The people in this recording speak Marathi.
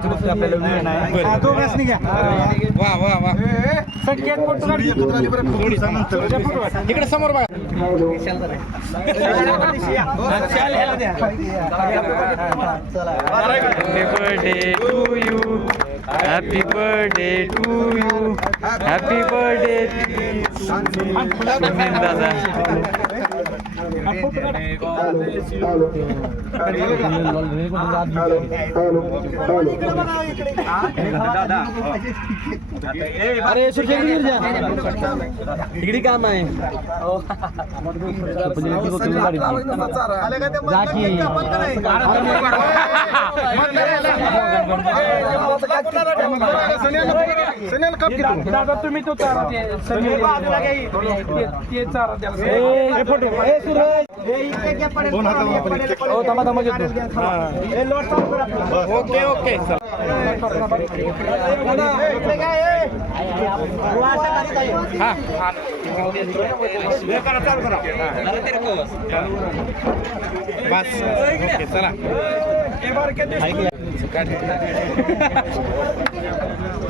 दाखवायची फक्त आपल्याला वेळ नाही. हा, दोघांसनी घ्या वा वा वा. संकेत मोठं इकडे समोर बघा. Happy birthday to you happy birthday to you happy birthday Sunil दादा अरे इकडे काम आहे दादा तुम्ही तो चारा ते ते- चारा द्या ओके ओके हा हा बस ओके चला. ಕಟ್ ಇದ್ದರೆ